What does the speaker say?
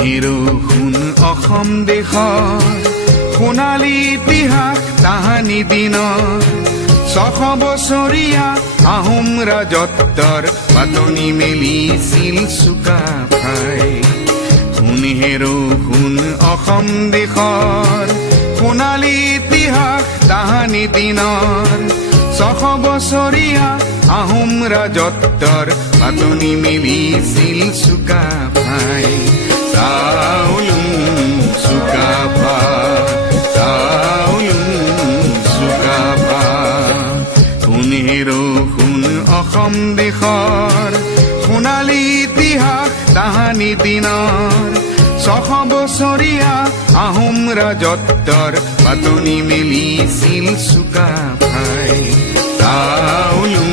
হেৰো শুন অসম দেশৰ সোণালী ইতিহাস তাহানি দিনৰ 600 বছৰীয়া আহোম ৰাজত্বৰ পাতনি মেলিছিল চুকাফাই শুন হেৰো শুন অসম দেশৰ সোণালী ইতিহাস তাহানি দিনৰ 600 বছৰীয়া আহোম ৰাজত্বৰ পাতনি মেলিছিল চুকাফাই চাউলুং চুকাফা শুন হেৰো শুন অসম দেশৰ সোণালী ইতিহাস তাহানি দিনৰ 600 বছৰীয়া আহোম ৰাজত্বৰ পাতনি মেলিছিল চুকাফাই চাউলুং